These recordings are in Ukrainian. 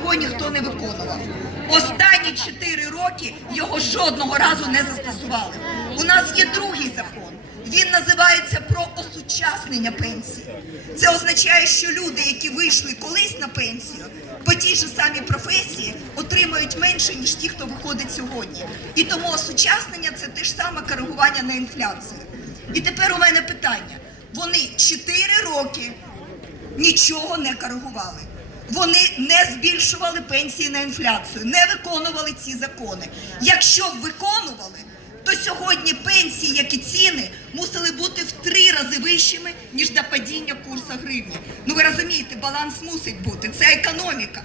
його ніхто не виконував. Останні 4 роки його жодного разу не застосували. У нас є другий закон. Він називається про осучаснення пенсії. Це означає, що люди, які вийшли колись на пенсію, по тій же самій професії отримують менше, ніж ті, хто виходить сьогодні. І тому осучаснення це те ж саме коригування на інфляцію. І тепер у мене питання: вони 4 роки нічого не коригували. Вони не збільшували пенсії на інфляцію, не виконували ці закони. Якщо б виконували, то сьогодні пенсії, як і ціни, мусили бути в три рази вищими, ніж до падіння курсу гривні. Ну ви розумієте, баланс мусить бути. Це економіка.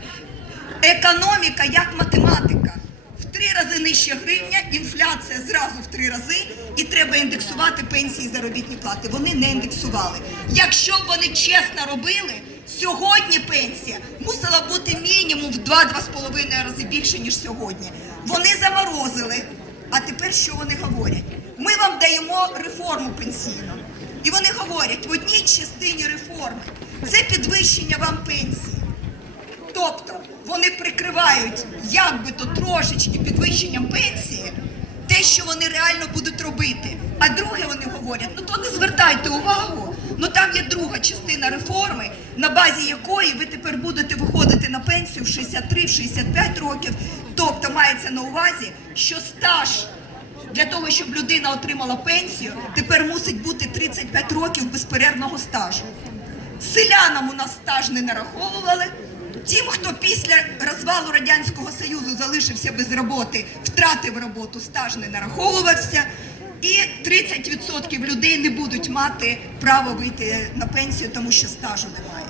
Економіка як математика. В три рази нижча гривня, інфляція зразу в три рази, і треба індексувати пенсії і заробітні плати. Вони не індексували. Якщо б вони чесно робили, сьогодні пенсія мусила бути мінімум в 2-2,5 рази більше, ніж сьогодні. Вони заморозили. А тепер що вони говорять? Ми вам даємо реформу пенсійну. І вони говорять, в одній частині реформи це підвищення вам пенсії. Тобто вони прикривають як би то трошечки підвищенням пенсії те, що вони реально будуть робити. А друге вони говорять, ну то не звертайте увагу, ну там є друга частина реформи, на базі якої ви тепер будете виходити на пенсію в 63-65 років. Тобто мається на увазі, що стаж для того, щоб людина отримала пенсію, тепер мусить бути 35 років безперервного стажу. Селянам у нас стаж не нараховували. Тим, хто після розвалу Радянського Союзу залишився без роботи, втратив роботу, стаж не нараховувався. І 30% людей не будуть мати право вийти на пенсію, тому що стажу немає.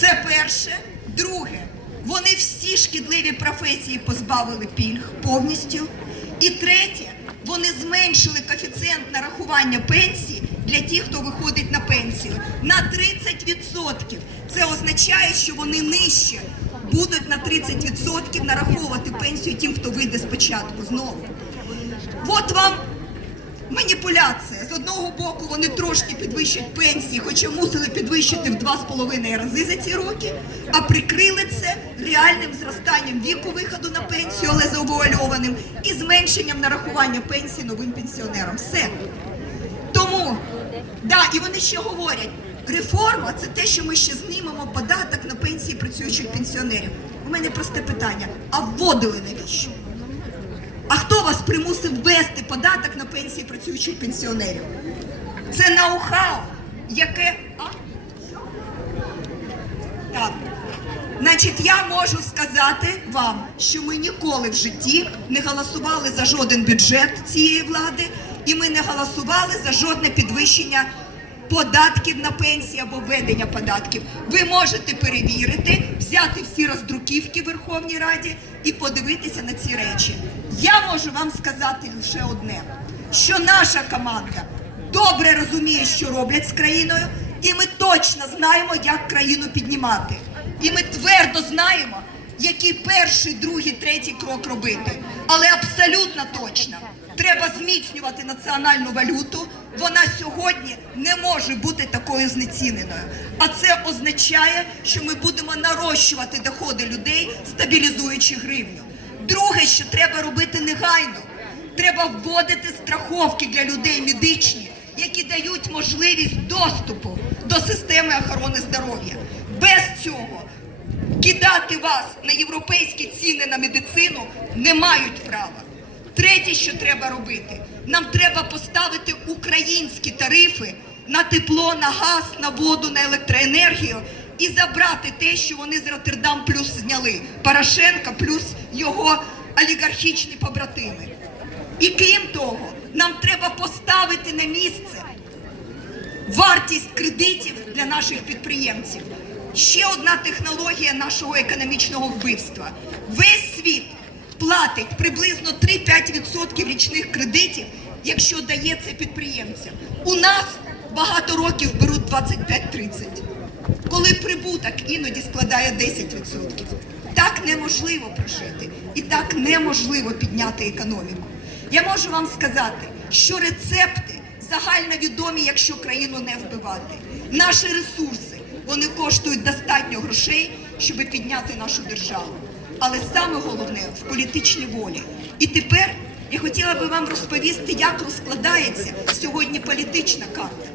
Це перше. Друге, вони всі шкідливі професії позбавили пільг повністю. І третє, вони зменшили коефіцієнт нарахування пенсії для тих, хто виходить на пенсію на 30%. Це означає, що вони нижче будуть на 30% нараховувати пенсію тим, хто вийде спочатку знову. От вам маніпуляція. З одного боку вони трошки підвищать пенсії, хоча мусили підвищити в 2,5 рази за ці роки, а прикрили це реальним зростанням віку виходу на пенсію, але завуальованим, і зменшенням нарахування пенсії новим пенсіонерам. Все. Тому, да, і вони ще говорять, реформа це те, що ми ще знімемо податок на пенсії працюючих пенсіонерів. У мене просте питання: а вводили навіщо? А хто вас примусив ввести податок на пенсії працюючих пенсіонерів? Це ноу-хау, яке. А? Так. Значить, я можу сказати вам, що ми ніколи в житті не голосували за жоден бюджет цієї влади, і ми не голосували за жодне підвищення податків на пенсії або введення податків. Ви можете перевірити, взяти всі роздруківки в Верховній Раді і подивитися на ці речі. Я можу вам сказати лише одне: що наша команда добре розуміє, що роблять з країною, і ми точно знаємо, як країну піднімати. І ми твердо знаємо, який перший, другий, третій крок робити. Але абсолютно точно треба зміцнювати національну валюту. Вона сьогодні не може бути такою знеціненою. А це означає, що ми будемо нарощувати доходи людей, стабілізуючи гривню. Друге, що треба робити негайно, треба вводити страховки для людей медичні, які дають можливість доступу до системи охорони здоров'я. Без цього кидати вас на європейські ціни на медицину не мають права. Третє, що треба робити, нам треба поставити українські тарифи на тепло, на газ, на воду, на електроенергію і забрати те, що вони з Роттердам плюс зняли. Порошенка плюс його олігархічні побратими. І крім того, нам треба поставити на місце вартість кредитів для наших підприємців. Ще одна технологія нашого економічного вбивства. Весь світ платить приблизно 3-5% річних кредитів, якщо дає це підприємцям. У нас багато років беруть 25-30, коли прибуток іноді складає 10%. Так неможливо прожити і так неможливо підняти економіку. Я можу вам сказати, що рецепти загальновідомі, якщо країну не вбивати. Наші ресурси вони коштують достатньо грошей, щоб підняти нашу державу. Але саме головне в політичній волі. І тепер я хотіла би вам розповісти, як розкладається сьогодні політична карта.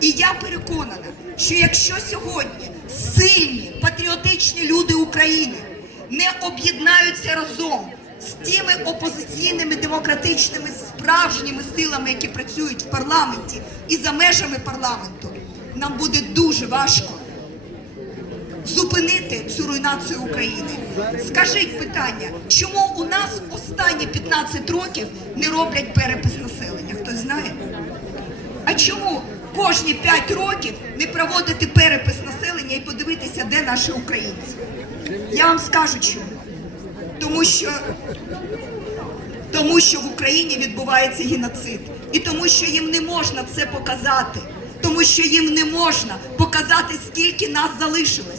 І я переконана, що якщо сьогодні сильні патріотичні люди України не об'єднаються разом з тими опозиційними демократичними справжніми силами, які працюють в парламенті і за межами парламенту, нам буде дуже важко зупинити цю руйнацію України. Скажіть питання, чому у нас останні 15 років не роблять перепис населення? Хтось знає? А чому кожні 5 років не проводити перепис населення і подивитися, де наші українці? Я вам скажу чому. Тому що, тому що в Україні відбувається геноцид. І тому, що їм не можна це показати. Тому що їм не можна показати, скільки нас залишилося.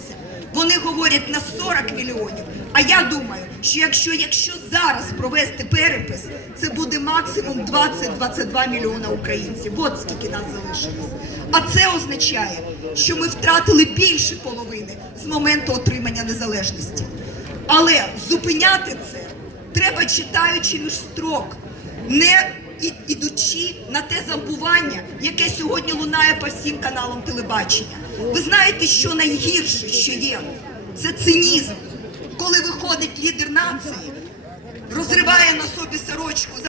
Вони говорять на 40 мільйонів. А я думаю, що якщо, якщо зараз провести перепис, це буде максимум 20-22 мільйона українців. От скільки нас залишилось. А це означає, що ми втратили більше половини з моменту отримання незалежності. Але зупиняти це треба читаючи між строк, не ідучи на те забування, яке сьогодні лунає по всім каналам телебачення. Ви знаєте, що найгірше, що є? Це цинізм, коли виходить лідер нації, розриває на собі сорочку.